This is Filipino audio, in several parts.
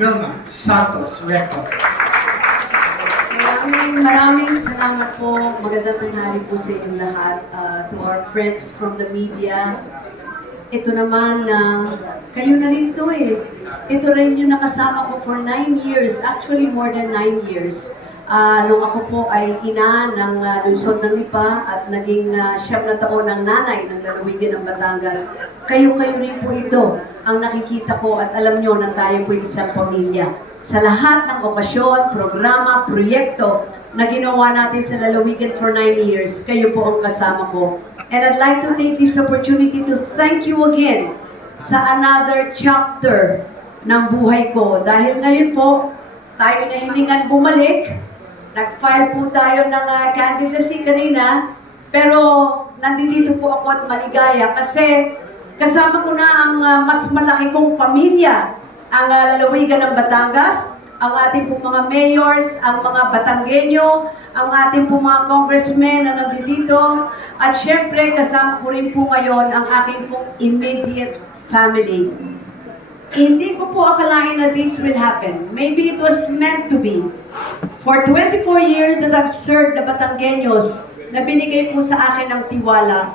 Vilma Santos Recto. Maraming maraming salamat po. Magandang tanghali po sa inyong lahat. Uh, to our friends from the media. Ito naman na kayo na rin to eh. Ito rin yung nakasama ko for nine years. Actually, more than nine years. Ah, nung ako po ay ina ng uh, lungsod ng Lipa at naging uh, siyam na taon ng nanay ng lalawigan ng Batangas. Kayo-kayo rin po ito ang nakikita ko at alam nyo na tayo po isang pamilya sa lahat ng okasyon, programa, proyekto na ginawa natin sa lalawigan for nine years, kayo po ang kasama ko. And I'd like to take this opportunity to thank you again sa another chapter ng buhay ko. Dahil ngayon po, tayo na hilingan bumalik. Nag-file po tayo ng uh, candidacy kanina, pero nandito po ako at maligaya kasi kasama ko na ang ah, mas malaki kong pamilya ang uh, lalawigan ng Batangas, ang ating pong mga mayors, ang mga Batanggenyo, ang ating pong mga congressmen na nandito, at syempre kasama ko rin po ngayon ang aking pong immediate family. Hindi ko po akalain na this will happen. Maybe it was meant to be. For 24 years that I've served the Batanggenyos, na binigay po sa akin ng tiwala,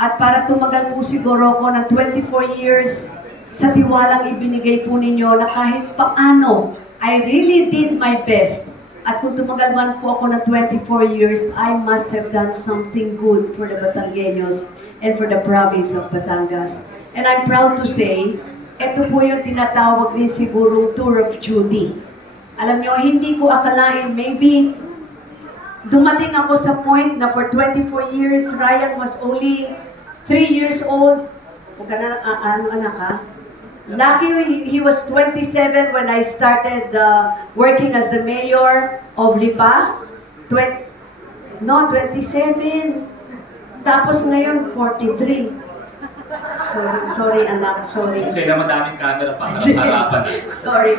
at para tumagal po siguro ako ng 24 years sa tiwalang ibinigay po ninyo na kahit paano, I really did my best. At kung tumagal man po ako ng 24 years, I must have done something good for the Batangueños and for the province of Batangas. And I'm proud to say, ito po yung tinatawag rin siguro tour of duty. Alam nyo, hindi ko akalain, maybe dumating ako sa point na for 24 years, Ryan was only 3 years old. Huwag ka na, ah, ano anak ha? Lucky he, he was 27 when I started uh, working as the mayor of Lipa. Twen- no, 27. Tapos ngayon, 43. Sorry, sorry anak, sorry. Okay na madaming camera pa harapan. Sorry.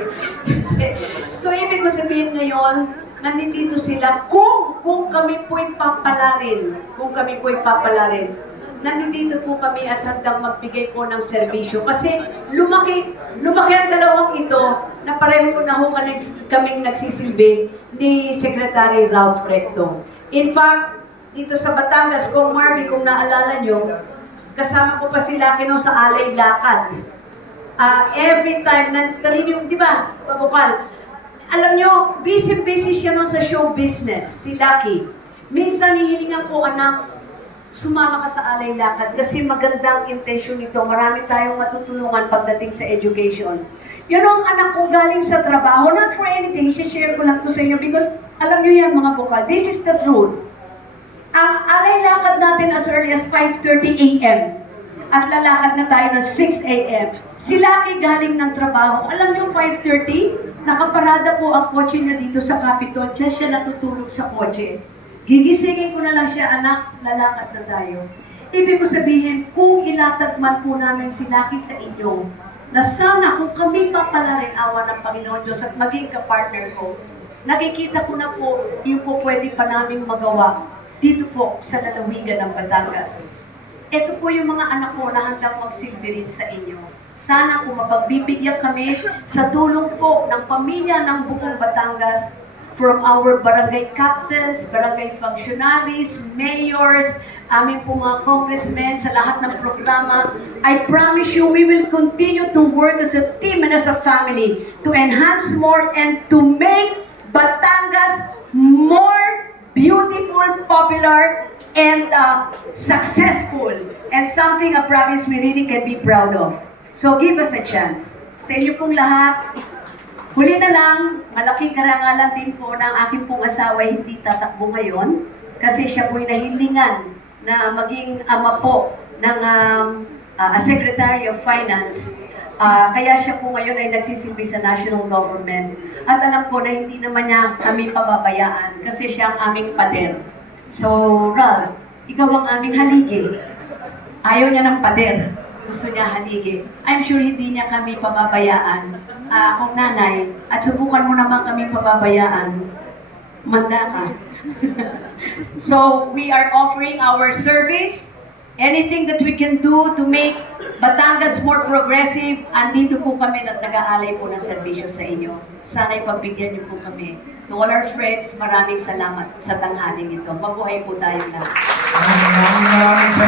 so, ibig ko sabihin ngayon, nandito sila kung, kung kami po'y papalarin, kung kami po'y papalarin, nandito po kami at hanggang magbigay po ng serbisyo. Kasi lumaki, lumaki ang dalawang ito na pareho na ho kami, kaming nagsisilbi ni Secretary Ralph Recto. In fact, dito sa Batangas, kung Marvin, kung naalala nyo, kasama ko pa sila kino sa Alay Lakad. Ah, every time, nandali yung, di ba, babukal, alam nyo, busy-busy siya nun sa show business, si Lucky. Minsan hihilingan ko, anak, sumama ka sa alay lakad kasi magandang intention nito. Marami tayong matutulungan pagdating sa education. Yun ang anak ko galing sa trabaho, not for anything, share ko lang to sa inyo because alam nyo yan mga bukal, this is the truth. Ang alay lakad natin as early as 5.30 a.m. At lalakad na tayo ng 6 a.m. Si Lucky galing ng trabaho. Alam niyo 5.30? Nakaparada po ang kotse niya dito sa Capitol. Siya siya natutulog sa kotse. Gigisingin ko na lang siya, anak, lalakad na tayo. Ibig ko sabihin, kung ilatag man po namin si Lucky sa inyo, na sana kung kami papalarin awa ng Panginoon Diyos at maging kapartner ko, nakikita ko na po yung po pwede pa naming magawa dito po sa lalawigan ng Batangas. Ito po yung mga anak ko na handang magsilbi rin sa inyo. Sana kung mapagbibigyan kami sa tulong po ng pamilya ng buong Batangas from our barangay captains, barangay functionaries, mayors, aming po mga congressmen sa lahat ng programa. I promise you, we will continue to work as a team and as a family to enhance more and to make Batangas more beautiful, popular, and uh, successful. And something a province we really can be proud of. So give us a chance. Sa inyo pong lahat, huli na lang, malaking karangalan din po ng aking pong asawa hindi tatakbo ngayon kasi siya po'y nahilingan na maging ama po ng um, uh, Secretary of Finance. Ah, kaya siya po ngayon ay nagsisilbi sa national government. At alam ko na hindi naman niya kami pababayaan kasi siya ang aming pader. So, Ralph, ikaw ang aming haligi. Ayaw niya ng pader. Gusto niya haligi. I'm sure hindi niya kami pababayaan. Ah, akong nanay, at subukan mo naman kami pababayaan. Manda ka. so, we are offering our service anything that we can do to make Batangas more progressive, andito po kami at nag-aalay po ng serbisyo sa inyo. Sana'y pagbigyan niyo po kami. To all our friends, maraming salamat sa tanghaling ito. Mabuhay po tayo na. Maraming.